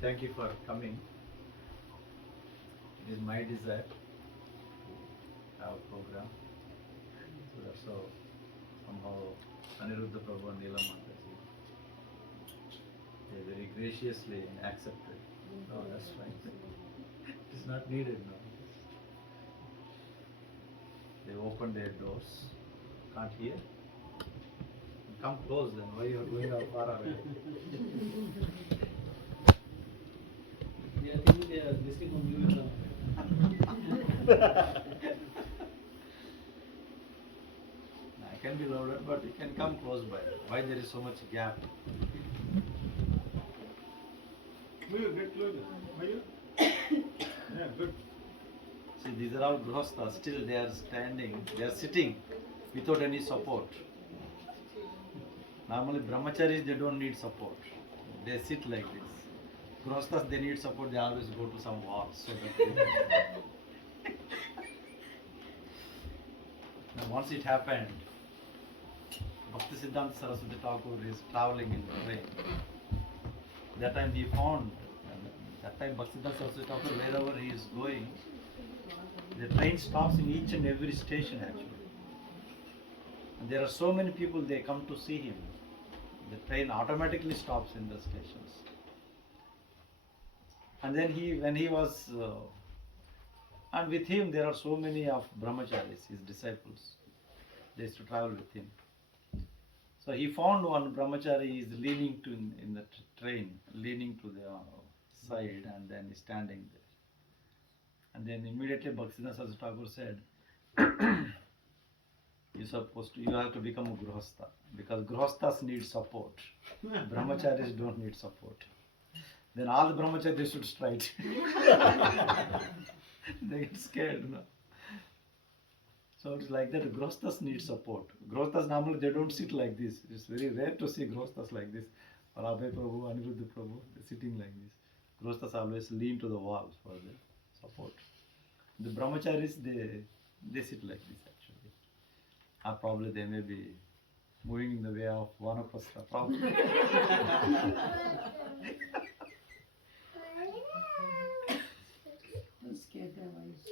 Thank you for coming. It is my desire to have a program. So that's how somehow Aniruddha Prabhu and Neela Mataji, they very graciously accepted. No, that's fine. It is not needed now. They opened their doors. Can't hear? Come close then. Why you are going out far away? I think they are listening from you now. I can be louder, but you can come close by. Why there is so much gap? Will you get closer? Will you? Yeah, good. See, these are all grihasthas. Still they are standing, they are sitting without any support. Normally brahmacharis, they don't need support. They sit like this. Grihasthas, they need support. They always go to some walls. So that now once it happened, Bhakti Siddhanta Saraswati Thakur is traveling in the train. That time he found, that time Bhakti Siddhanta Saraswati Thakur, wherever he is going, the train stops in each and every station actually. And there are so many people, they come to see him. The train automatically stops in the stations. And then when he was, and with him there are so many of brahmacharis, his disciples. They used to travel with him. So he found one brahmachari is leaning to in the train, leaning to the side, and then he's standing there. And then immediately Bhaktisiddhanta Saraswati Thakur said, you have to become a grihastha, because grihasthas need support. Brahmacharis don't need support. Then all the brahmacharis, they should strike. They get scared, you know. So it's like that. Grihasthas need support. Grihasthas normally they don't sit like this. It's very rare to see grihasthas like this. Abhay Prabhu, Aniruddha Prabhu, they're sitting like this. Grihasthas always lean to the wall for the support. The brahmacharis, they sit like this actually. Or probably they may be moving in the way of vanaprastha. Probably. Don't scare their wives.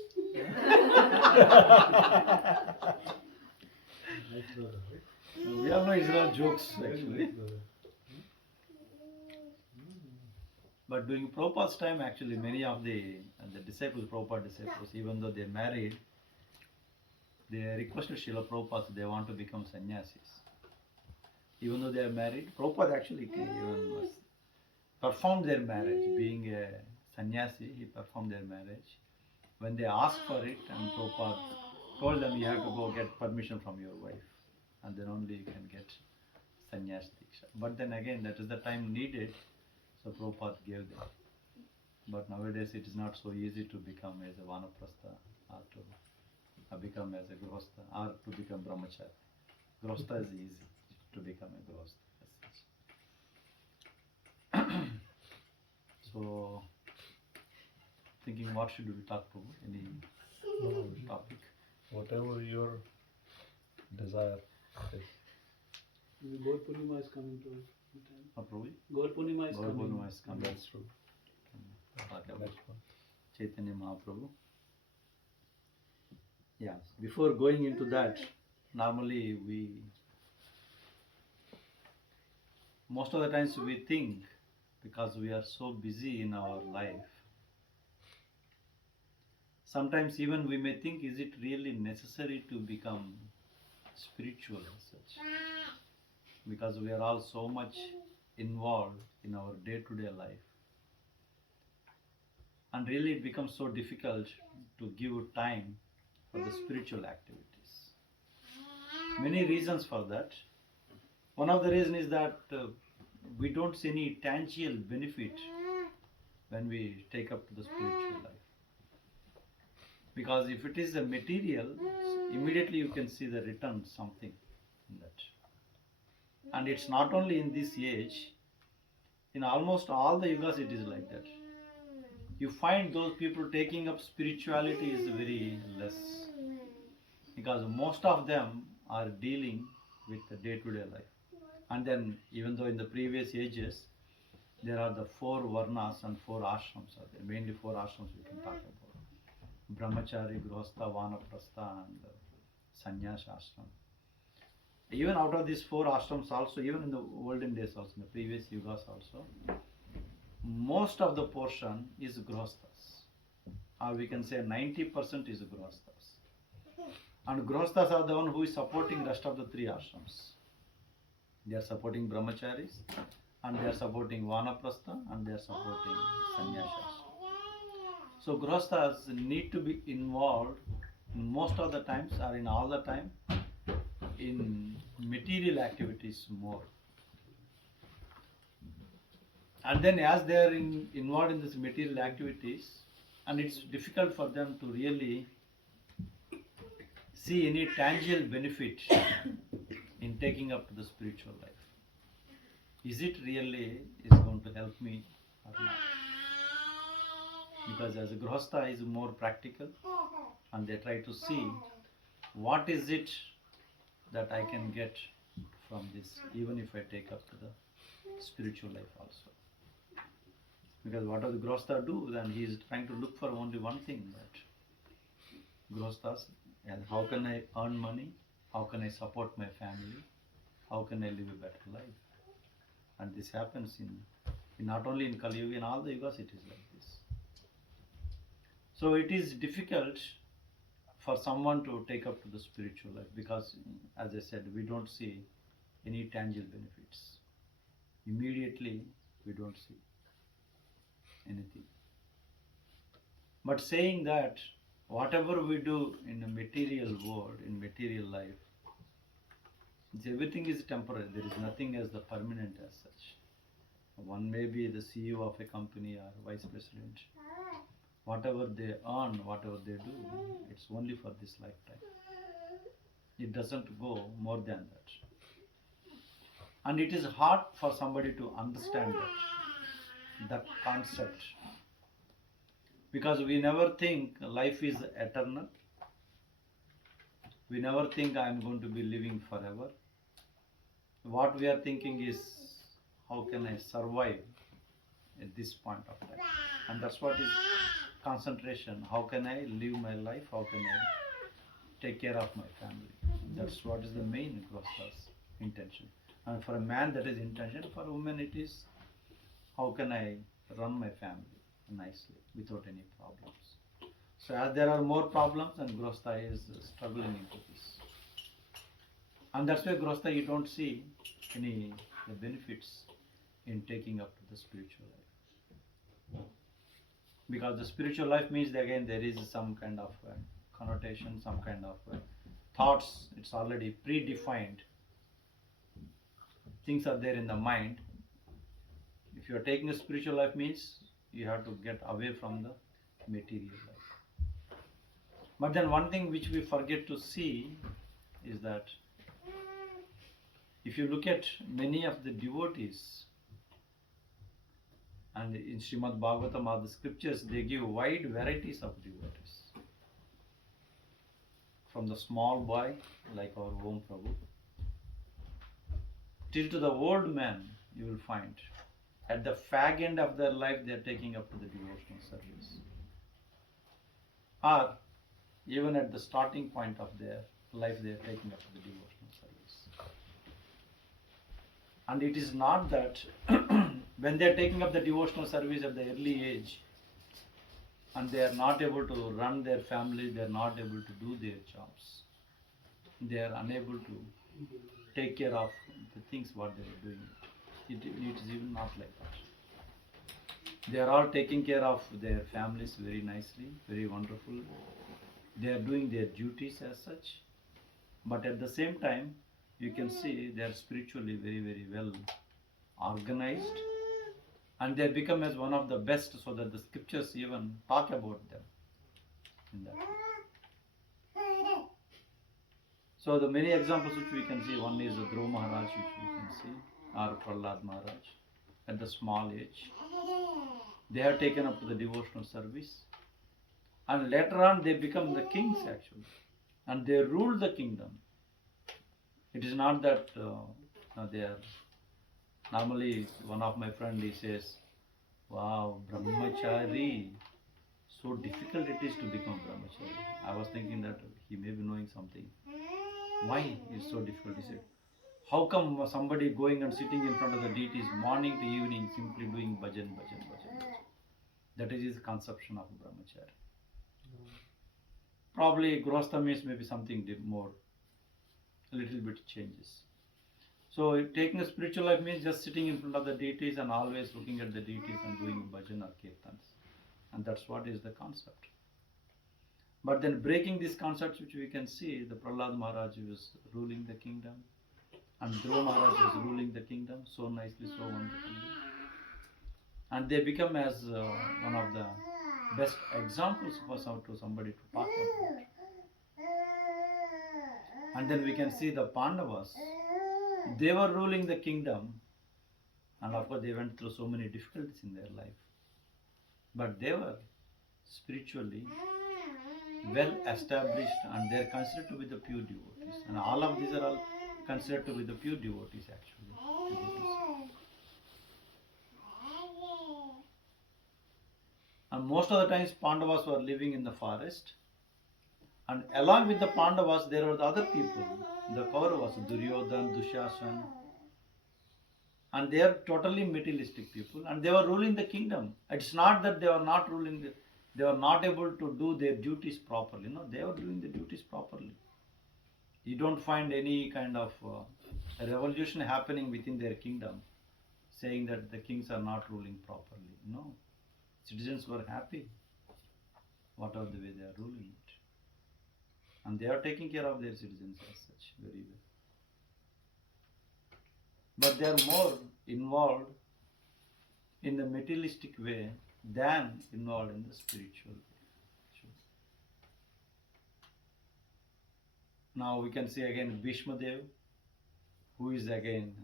Nice brother, right? We all know it's all jokes actually. Brother. But during Prabhupada's time, actually, many of the disciples, Prabhupada disciples, even though they're married, they requested Srila Prabhupada, they want to become sannyasis. Even though they are married, Prabhupada actually even performed their marriage. Being a sannyasi, he performed their marriage. When they asked for it, and Prabhupada told them, you have to go get permission from your wife, and then only you can get sannyas diksha. But then again, that is the time needed. So Prabhupada gave them. But nowadays it is not so easy to become as a vanaprastha or to become as a grihastha or to become brahmachari. Grihastha is easy to become a grihastha. So, thinking what should we talk to? Any topic? Whatever your desire is. Gaur Purnima is coming to us. Prabhuji? Gaur Purnima is Gaur coming. Purnima is coming. That's true. Talk about Next one. Chaitanya Mahaprabhu. Yeah, before going into that, normally most of the times we think, because we are so busy in our life, sometimes even we may think, is it really necessary to become spiritual as such? Because we are all so much involved in our day-to-day life. And really it becomes so difficult to give time for the spiritual activities. Many reasons for that. One of the reasons is that we don't see any tangible benefit when we take up the spiritual life. Because if it is a material, immediately you can see the return something in that. And it's not only in this age, in almost all the yugas it is like that. You find those people taking up spirituality is very less. Because most of them are dealing with the day-to-day life. And then even though in the previous ages, there are the 4 varnas and 4 ashrams are there. Mainly 4 ashrams we can talk about. Brahmachari, Grihastha, Vanaprastha and Sannyas ashram. Even out of these 4 ashrams also, even in the olden days also, in the previous yugas also, most of the portion is Grihasthas. Or we can say 90% is Grihasthas. And Grihasthas are the one who is supporting rest of the 3 ashrams. They are supporting Brahmacharis, and they are supporting Vanaprastha, and they are supporting Sannyasas. So Grihasthas need to be involved in most of the times or in all the time in material activities more. And then as they are involved in these material activities, and it's difficult for them to really see any tangible benefit in taking up to the spiritual life. Is it really is going to help me or not? Because as a Grihastha is more practical, and they try to see what is it that I can get from this, even if I take up to the spiritual life also. Because what does the Grihastha do? Then he is trying to look for only one thing, that Grihasthas, and how can I earn money? How can I support my family? How can I live a better life? And this happens in not only in Kali Yuga, in all the yugas it is like this. So it is difficult for someone to take up to the spiritual life because, as I said, we don't see any tangible benefits. Immediately, we don't see anything. But saying that whatever we do in the material world, in material life, everything is temporary. There is nothing as the permanent as such. One may be the CEO of a company or vice president. Whatever they earn, whatever they do, it's only for this lifetime. It doesn't go more than that. And it is hard for somebody to understand that concept. Because we never think life is eternal. We never think I am going to be living forever. What we are thinking is, how can I survive at this point of time? And that's what is concentration. How can I live my life? How can I take care of my family? That's what is the main Grihastha's intention. And for a man that is intention, for a woman it is, how can I run my family nicely without any problems? So as there are more problems, and Grihastha is struggling into this. And that's why Grihastha, you don't see any the benefits in taking up to the spiritual life. Because the spiritual life means that again there is some kind of connotation, some kind of thoughts. It's already predefined. Things are there in the mind. If you are taking a spiritual life means you have to get away from the material life. But then one thing which we forget to see is that if you look at many of the devotees, and in Srimad Bhagavatam or the scriptures, they give wide varieties of devotees. From the small boy, like our Om Prabhu, till to the old man, you will find. At the fag end of their life, they are taking up to the devotional service. Or even at the starting point of their life, they are taking up to the devotional service. And it is not that when they are taking up the devotional service at the early age, and they are not able to run their family, they are not able to do their jobs, they are unable to take care of the things what they are doing. It is even not like that. They are all taking care of their families very nicely, very wonderful. They are doing their duties as such. But at the same time, you can see they are spiritually very, very well organized. And they become as one of the best, so that the scriptures even talk about them in that way. So the many examples which we can see, one is Dhruva Maharaj, which we can see, or Prahlad Maharaj, at the small age. They have taken up to the devotional service. And later on they become the kings actually. And they rule the kingdom. It is not that they are Normally, one of my friend, he says, wow, brahmachari, so difficult it is to become brahmachari. I was thinking that he may be knowing something. Why it's so difficult? He said, how come somebody going and sitting in front of the deities morning to evening simply doing bhajan, bhajan, bhajan, bhajan? That is his conception of brahmachari. Probably grostha means maybe something more, a little bit changes. So taking a spiritual life means just sitting in front of the deities and always looking at the deities and doing bhajan or kirtans. And that's what is the concept. But then breaking these concepts, which we can see, the Prahlad Maharaj was ruling the kingdom, and Dhruva Maharaj was ruling the kingdom so nicely, so wonderfully. And they become as one of the best examples for somebody to talk about. And then we can see the Pandavas. They were ruling the kingdom, and of course they went through so many difficulties in their life. But they were spiritually well established, and they are considered to be the pure devotees. And all of these are all considered to be the pure devotees actually. And most of the times Pandavas were living in the forest, and along with the Pandavas there were the other people, the Kauravas, Duryodhan, Dushasan, and they are totally materialistic people, and they were ruling the kingdom. It's not that they were not ruling, they were not able to do their duties properly. No, they were doing the duties properly. You don't find any kind of a revolution happening within their kingdom saying that the kings are not ruling properly. No, citizens were happy whatever the way they are ruling it, and they are taking care of their citizens as such very well. But they are more involved in the materialistic way than involved in the spiritual way. Now we can see again Bhishma Dev, who is again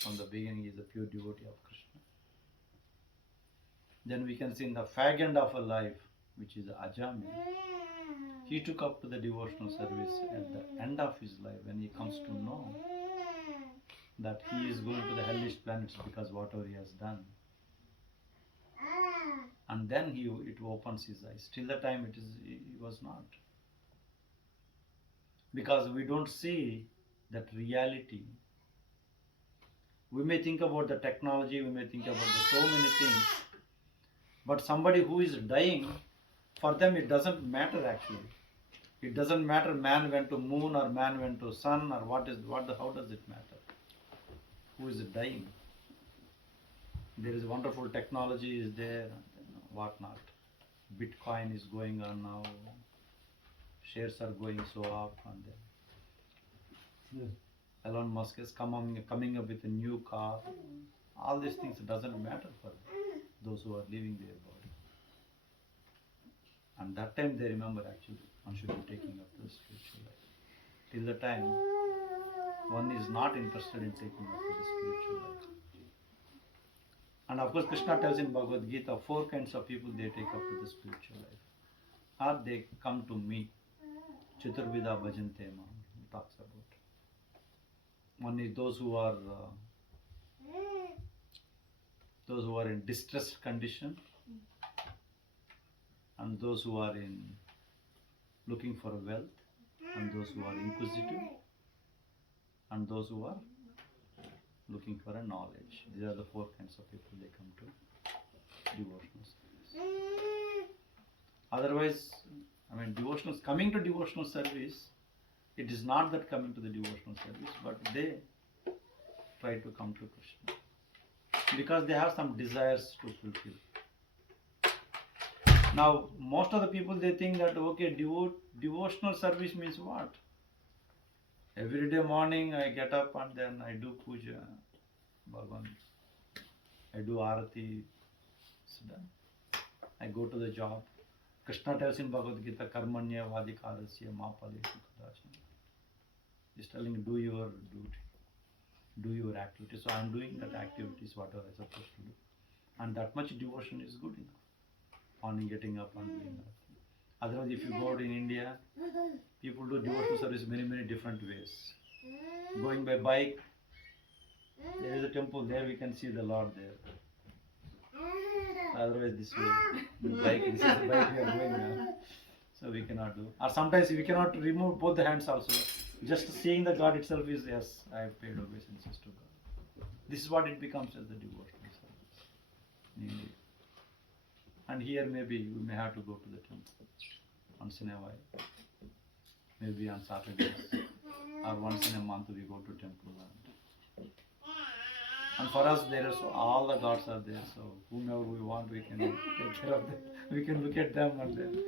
from the beginning is a pure devotee of Krishna. Then we can see in the fag end of a life, which is Ajami, he took up to the devotional service at the end of his life when he comes to know that he is going to the hellish planets because whatever he has done. And then it opens his eyes. Till the time he was not. Because we don't see that reality. We may think about the technology, we may think about so many things, but somebody who is dying, for them it doesn't matter actually. It doesn't matter man went to moon or man went to sun or how does it matter? Who is dying? There is wonderful technology is there, what not. Bitcoin is going on now. Shares are going so up, and then Elon Musk is coming up with a new car. All these things doesn't matter for those who are leaving their body. And that time they remember actually one should be taking up the spiritual life. Till the time one is not interested in taking up the spiritual life. And of course Krishna tells in Bhagavad Gita 4 kinds of people they take up to the spiritual life. Or they come to me. Chaturvida Bhajante Mam, he talks about. One is those who are in distressed condition, and those who are in looking for wealth, and those who are inquisitive, and those who are looking for a knowledge. These are the 4 kinds of people they come to devotional service. Otherwise, coming to devotional service, it is not that coming to the devotional service, but they try to come to Krishna because they have some desires to fulfill. Now, most of the people they think that okay, devotional service means what? Every day morning I get up and then I do puja, Bhagavan, I do arati, it's done. I go to the job. Krishna tells in Bhagavad Gita, Karmanya Vadikarasya Mapaleshu Kadachana. He's telling do your duty, do your activity. So I'm doing that activities, whatever I'm supposed to do. And that much devotion is good enough. Morning getting up and doing that. Otherwise, if you go out in India, people do devotional service many different ways. Going by bike, There is a temple there, we can see the Lord there. Otherwise, this way, the bike, this is the bike we are going now. So we cannot do. Or sometimes we cannot remove both the hands also. Just seeing the God itself is, yes, I have paid obeisances to God. This is what it becomes as the devotional service. Indeed. And here maybe we may have to go to the temple once in a while. Maybe on Saturdays or once in a month we go to temple. And for us there is all the gods are there, so whomever we want we can take care of them. We can look at them and then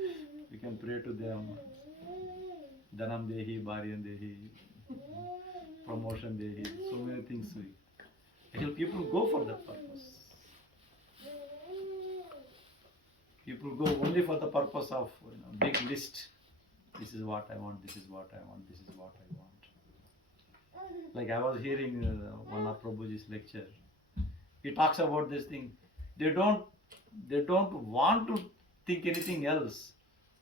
we can pray to them. Dhanam Dehi, Bharyan Dehi, promotion Dehi, so many things we. Actually people go for that purpose. People go only for the purpose of big list. This is what I want, this is what I want, this is what I want. Like I was hearing one of Prabhuji's lecture. He talks about this thing. They don't want to think anything else.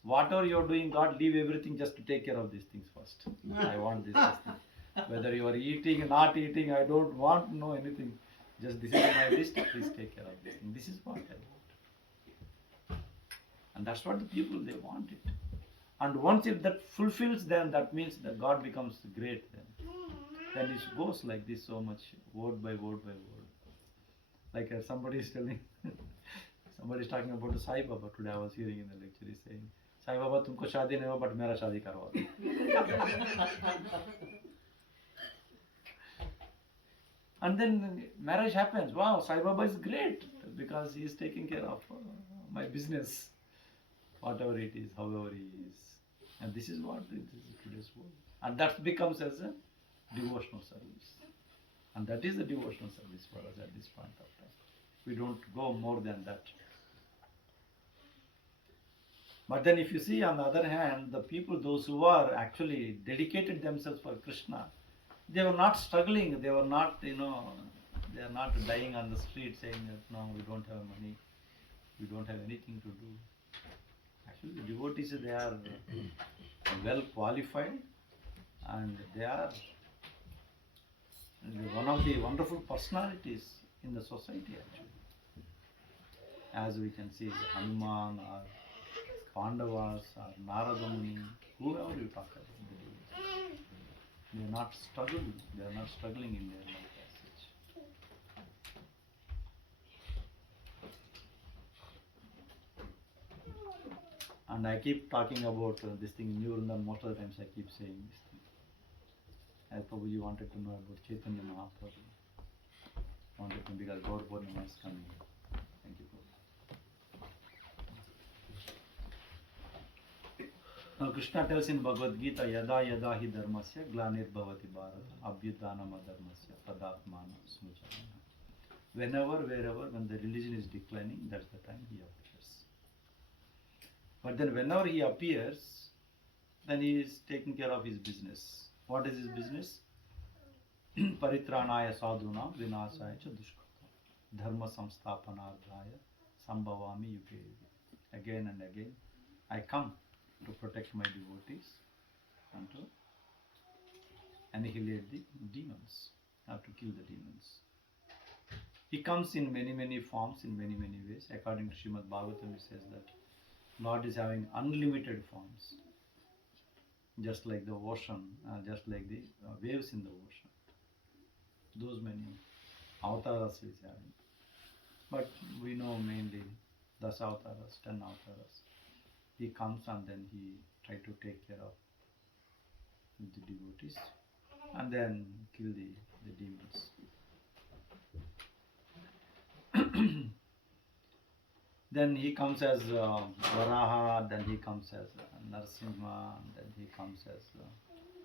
Whatever you are doing, God, leave everything just to take care of these things first. I want this thing. Whether you are eating, not eating, I don't want to know anything. Just this is my list, please take care of this thing. This is what I want. And that's what the people, they want it. And once if that fulfills them, that means that God becomes great then. Then it goes like this so much, word by word by word. Like somebody is telling, somebody is talking about the Sai Baba. Today I was hearing in the lecture, he's saying, Sai Baba, tumko shaadi nahi ho, but mera shaadi karwa do. And then marriage happens. Wow, Sai Baba is great because he is taking care of my business, whatever it is, however he is. And this is what it is today's world. And that becomes as a devotional service. And that is the devotional service for us at this point of time. We don't go more than that. But then if you see on the other hand, the people, those who are actually dedicated themselves for Krishna, they were not struggling, they were not, they are not dying on the street saying that, no, we don't have money, we don't have anything to do. Actually, the devotees, they are well qualified and they are one of the wonderful personalities in the society actually. As we can see, Hanuman or Pandavas or Narada Muni, whoever you talk about, they are not struggling. They are not struggling in their life as such. And I keep talking about this thing in New Vrindavan. Most of the times I keep saying this thing. As Prabhuji wanted to know about Chaitanya Mahaprabhu. Wanted to, because Gaur Purnima is coming. Thank you, Prabhu. Now Krishna tells in Bhagavad Gita, Yada yada hi dharmasya glanir bhavati bharata abhyutanam adharmasya tadatmana smujana. Whenever, wherever, when the religion is declining, that's the time he appears. But then whenever he appears, then he is taking care of his business. What is his business? Paritranaya sadhunam vinasaya cha dushkrata dharma samsthapanardhaya sambhavami yuge yuge. Again and again, I come to protect my devotees and to annihilate the demons, or to kill the demons. He comes in many, many forms, in many, many ways. According to Srimad Bhagavatam, it says that Lord is having unlimited forms, just like the ocean, just like the waves in the ocean. Those many avatars he is having. But we know mainly Dasa avatars, 10 avatars. He comes and then he tries to take care of the devotees and then kill the demons. Then he comes as Varaha, then he comes as Narasimha, and then he comes as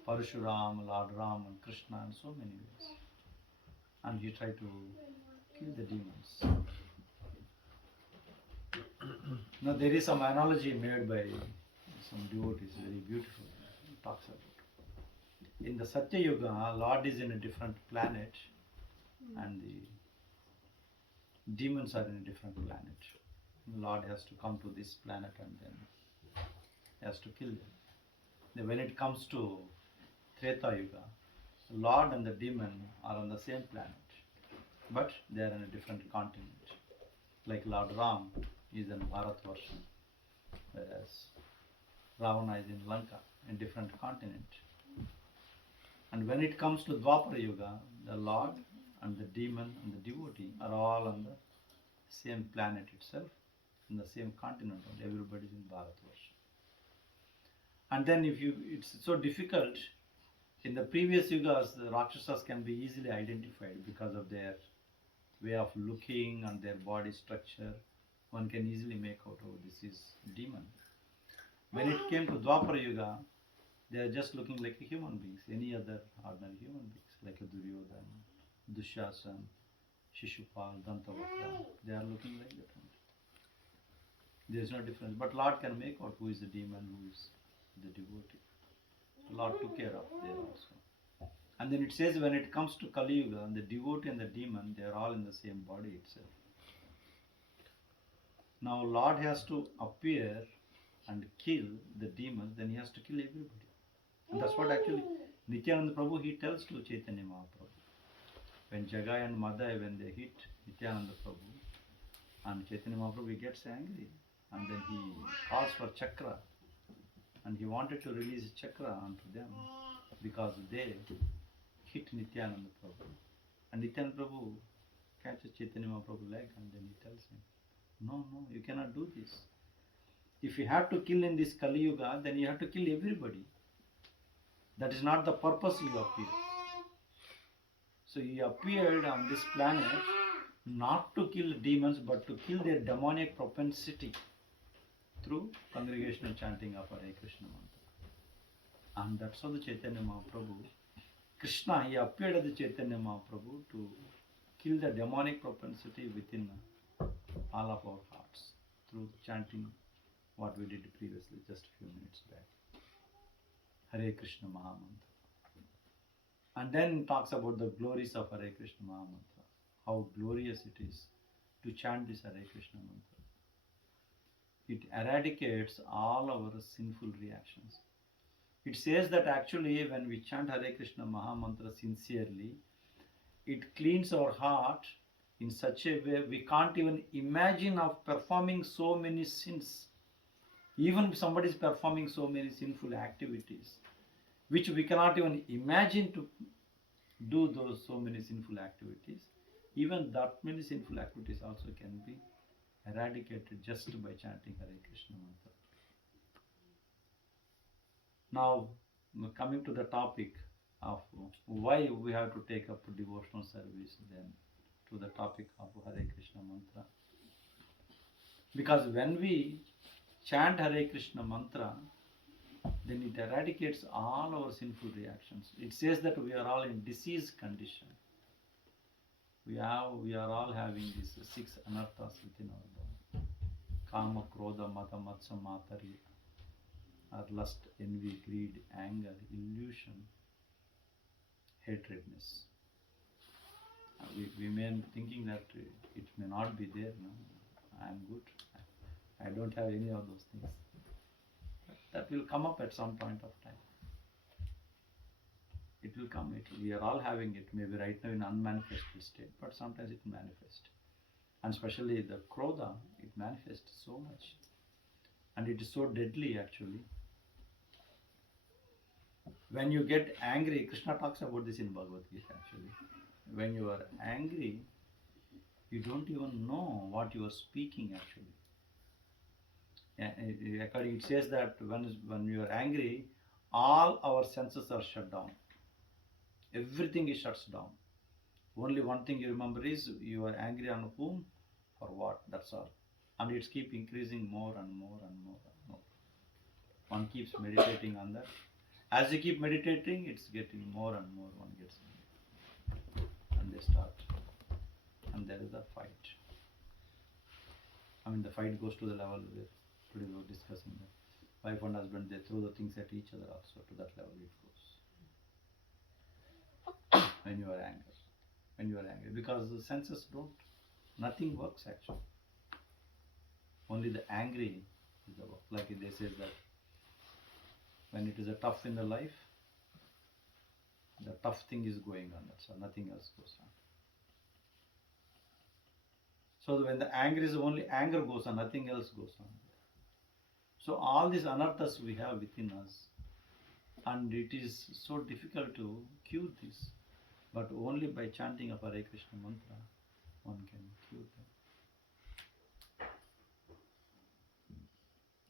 Parshuram, Lord Ram and Krishna in so many ways. And he tried to kill the demons. Now there is some analogy made by some devotees, very beautiful. He talks about in the Satya Yuga, Lord is in a different planet and the demons are in a different planet. Lord has to come to this planet and then has to kill them. Then when it comes to Treta Yuga, Lord and the demon are on the same planet. but they are in a different continent. Like Lord Ram is in Bharat version, whereas Ravana is in Lanka, in different continent. And when it comes to Dwapara Yuga, the Lord and the demon and the devotee are all on the same planet itself, in the same continent, and everybody is in Bharat version. And then it's so difficult. In the previous yugas, the Rakshasas can be easily identified because of their way of looking and their body structure. One can easily make out, oh, this is demon. When it came to Dwapara Yuga, they are just looking like human beings, any other ordinary human beings, like a Duryodhana, Dushasan, Shishupal, Dantavakra. They are looking like that. There is no difference. But Lord can make out who is the demon, who is the devotee. Lord took care of there also. And then it says when it comes to Kali Yuga, the devotee and the demon, they are all in the same body itself. Now Lord has to appear and kill the demons, then he has to kill everybody. And that's what actually Nityananda Prabhu, he tells to Chaitanya Mahaprabhu. When Jagai and Madai, when they hit Nityananda Prabhu, and Chaitanya Mahaprabhu, he gets angry. And then he calls for chakra. And he wanted to release chakra onto them because they hit Nityananda Prabhu. And Nityananda Prabhu catches Chaitanya Mahaprabhu's leg and then he tells him, no, you cannot do this. If you have to kill in this Kali Yuga, then you have to kill everybody. That is not the purpose you appeared. So he appeared on this planet not to kill demons but to kill their demonic propensity through congregational chanting of Hare Krishna mantra. And that's how the Chaitanya Mahaprabhu, Krishna, he appeared as the Chaitanya Mahaprabhu to kill the demonic propensity within all of our hearts through chanting what we did previously, just a few minutes back. Hare Krishna Mahamantra. And then talks about the glories of Hare Krishna Mahamantra, how glorious it is to chant this Hare Krishna mantra. It eradicates all our sinful reactions. It says that actually when we chant Hare Krishna Mahamantra sincerely, it cleans our heart in such a way we can't even imagine of performing so many sins. Even if somebody is performing so many sinful activities, which we cannot even imagine to do those so many sinful activities, even that many sinful activities also can be eradicated just by chanting Hare Krishna mantra. Now, coming to the topic of why we have to take up devotional service, then to the topic of Hare Krishna mantra. Because when we chant Hare Krishna mantra, then it eradicates all our sinful reactions. It says that we are all in disease condition. We are all having these 6 anarthas within our body. Kama, Krodha, Mata, Matsa, Matari, or lust, envy, greed, anger, illusion, hatredness. We may be thinking that it may not be there. No, I am good. I don't have any of those things. That will come up at some point of time. It will come. We are all having it. Maybe right now in unmanifested state, but sometimes it manifests. And especially the Krodha, it manifests so much. And it is so deadly actually. When you get angry, Krishna talks about this in Bhagavad Gita actually. When you are angry, you don't even know what you are speaking actually. It says that when you are angry, all our senses are shut down. Everything is shuts down. Only one thing you remember is you are angry on whom, for what, that's all. And it's keep increasing more and more and more and more. One keeps meditating on that. As you keep meditating, it's getting more and more one gets. And they start. And there is a fight. I mean, the fight goes to the level where today we were discussing that wife and husband, they throw the things at each other also. To that level it goes. When you are angry. Because the senses don't, nothing works actually. Only the angry is the work. Like they say that when it is a tough in the life, the tough thing is going on. That's all. Nothing else goes on. So when the anger is only anger goes on, nothing else goes on. So all these anarthas we have within us, and it is so difficult to cure this. But only by chanting of Hare Krishna mantra, one can cure them.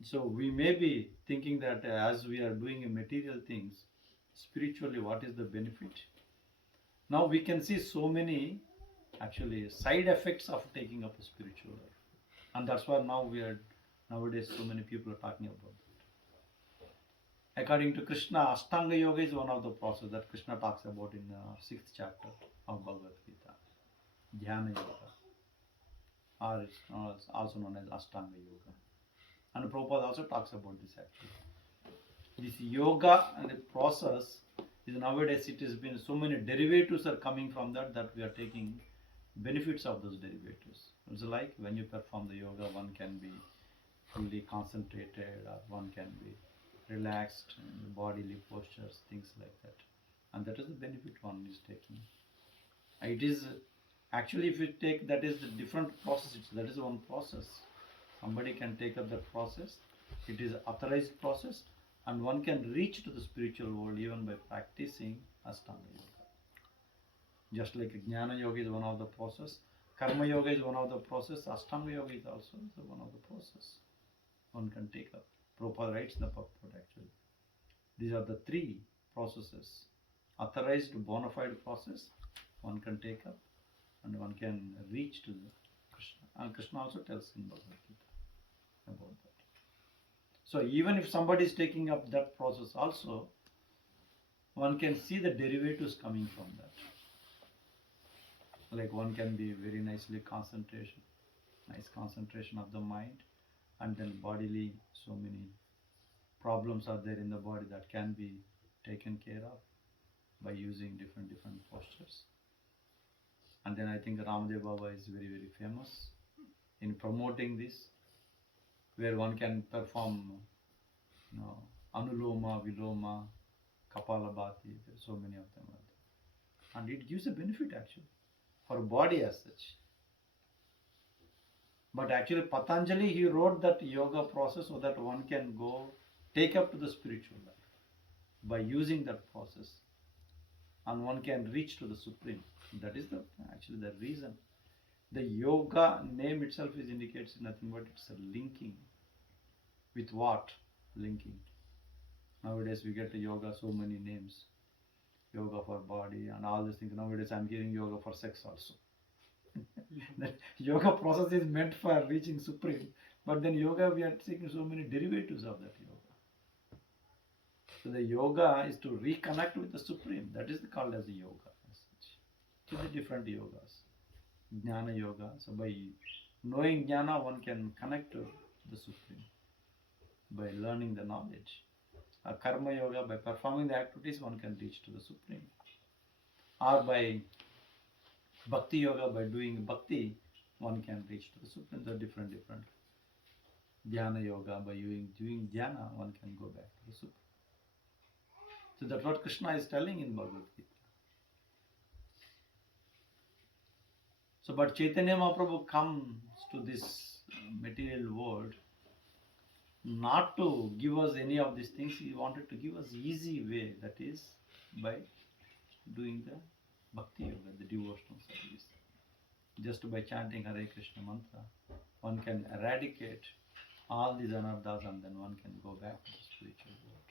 So we may be thinking that as we are doing material things, spiritually, what is the benefit? Now we can see so many actually side effects of taking up a spiritual life, and that's why nowadays so many people are talking about that. According to Krishna, Ashtanga Yoga is one of the process that Krishna talks about in the 6th chapter of Bhagavad Gita, Dhyana Yoga, or it's also known as Ashtanga Yoga. And Prabhupada also talks about this actually. This yoga and the process is nowadays it has been so many derivatives are coming from that we are taking benefits of those derivatives. It's like when you perform the yoga, one can be fully concentrated or one can be relaxed in bodily postures, things like that. And that is the benefit one is taking. It is actually if you take that is the different processes, that is one process. Somebody can take up that process. It is authorized process, and one can reach to the spiritual world even by practicing Ashtanga Yoga. Just like Jnana Yoga is one of the process, Karma Yoga is one of the process, Ashtanga Yoga is also one of the process one can take up. Prabhupada writes in the purport actually. These are the three processes. Authorized bona fide process one can take up and one can reach to the Krishna. And Krishna also tells in Bhagavad Gita about that. So even if somebody is taking up that process also, one can see the derivatives coming from that. Like one can be very nice concentration of the mind, and then bodily so many problems are there in the body that can be taken care of by using different postures. And then I think Ramdev Baba is very famous in promoting this, where one can perform Anuloma, Viloma, Kapalabhati, there are so many of them are there. And it gives a benefit actually for body as such. But actually Patanjali, he wrote that yoga process so that one can go take up to the spiritual life by using that process, and one can reach to the Supreme. That is actually the reason. The yoga name itself indicates nothing but it's a linking. With what? Linking. Nowadays we get yoga so many names. Yoga for body and all these things. Nowadays I'm hearing yoga for sex also. The yoga process is meant for reaching Supreme, but then yoga we are taking so many derivatives of that yoga. So the yoga is to reconnect with the Supreme. That is called as a yoga. To the different yogas. Jnana Yoga. So by knowing Jnana, one can connect to the Supreme by learning the knowledge. A Karma Yoga, by performing the activities, one can reach to the Supreme. Or by Bhakti Yoga, by doing Bhakti, one can reach to the Supreme. There are different. Dhyana Yoga, by doing Dhyana, one can go back to the Supreme. So that's what Krishna is telling in Bhagavad Gita. So, but Chaitanya Mahaprabhu comes to this material world not to give us any of these things. He wanted to give us easy way, that is by doing the Bhakti Yoga, the devotional service. Just by chanting Hare Krishna mantra, one can eradicate all these anarthas and then one can go back to the spiritual world.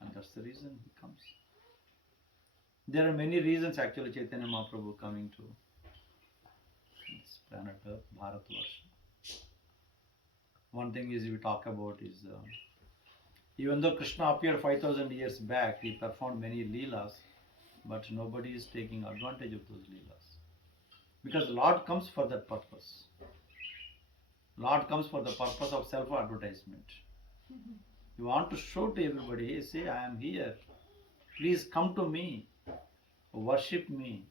And that's the reason he comes. There are many reasons actually Chaitanya Mahaprabhu coming to this planet Earth, Bharatvarsha. One thing is we talk about is even though Krishna appeared 5,000 years back, he performed many leelas, but nobody is taking advantage of those leelas. Because Lord comes for that purpose. Lord comes for the purpose of self-advertisement. You want to show to everybody, say, I am here. Please come to me. Worship me.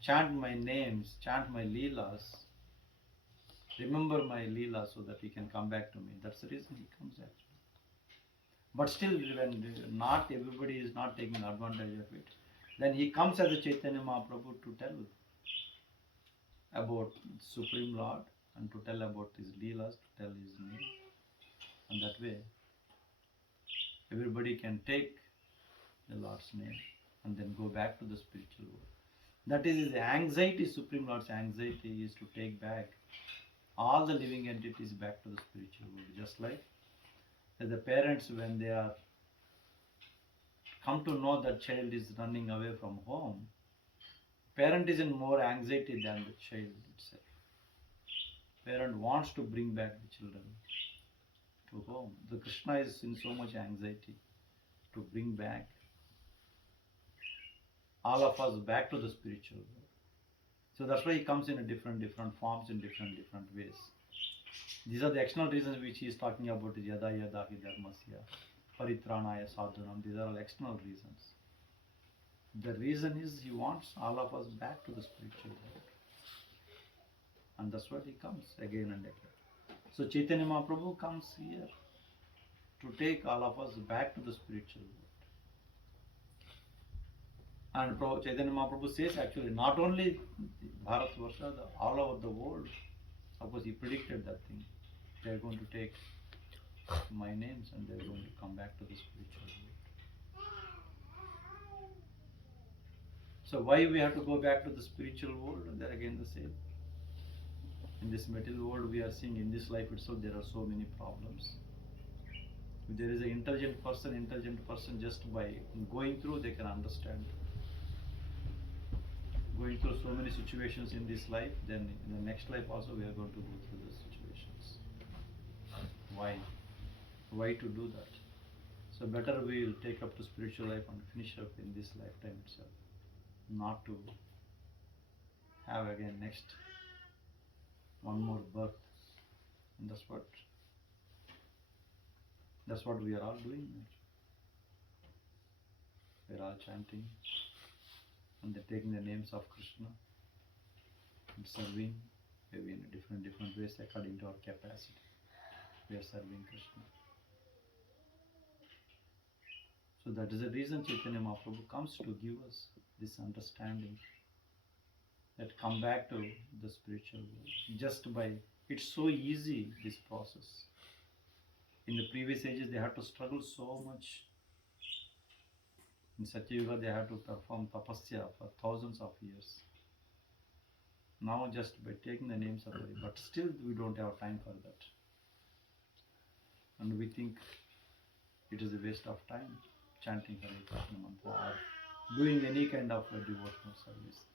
Chant my names, chant my leelas. Remember my leela so that he can come back to me. That's the reason he comes actually. But still, when not everybody is not taking advantage of it, then he comes as a Chaitanya Mahaprabhu to tell about Supreme Lord and to tell about his Leelas, to tell his name. And that way, everybody can take the Lord's name and then go back to the spiritual world. That is his anxiety, Supreme Lord's anxiety is to take back all the living entities back to the spiritual world. Just like as the parents, when they are come to know that child is running away from home, parent is in more anxiety than the child itself. Parent wants to bring back the children to home. The Krishna is in so much anxiety to bring back all of us back to the spiritual world. So that's why he comes in a different forms in different ways. These are the external reasons which he is talking about, yada yada hi dharmasya, paritranaya sadhanam. These are all external reasons. The reason is he wants all of us back to the spiritual world. And that's why he comes again and again. So Chaitanya Mahaprabhu comes here to take all of us back to the spiritual world. And Chaitanya Mahaprabhu says actually not only Bharatvarsha, all over the world. Of course, he predicted that thing. They are going to take my names and they are going to come back to the spiritual world. So why we have to go back to the spiritual world? They are again the same. In this material world we are seeing, in this life itself there are so many problems. If there is an intelligent person just by going through they can understand. Going through so many situations in this life, then in the next life also we are going to go through those situations. Why? Why to do that? So better we will take up to spiritual life and finish up in this lifetime itself. Not to have again next one more birth. And that's what we are all doing. We are all chanting and they're taking the names of Krishna and serving maybe in different ways according to our capacity. We are serving Krishna. So that is the reason Chaitanya Mahaprabhu comes to give us this understanding that come back to the spiritual world. Just by, it's so easy, this process. In the previous ages they had to struggle so much. In Satyayuga they had to perform tapasya for thousands of years. Now just by taking the names of Hari, but still we don't have time for that. And we think it is a waste of time chanting Hare Krishna mantra or doing any kind of a devotional service.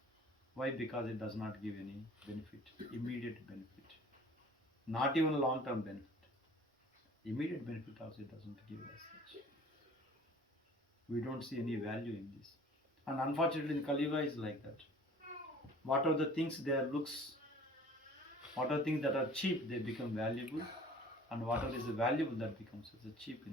Why? Because it does not give any benefit, immediate benefit. Not even long-term benefit. Immediate benefit also it doesn't give as such. We don't see any value in this. And unfortunately in Kali Yuga is like that. What are the things that looks, what are things that are cheap, they become valuable, and whatever is valuable that becomes as a cheap.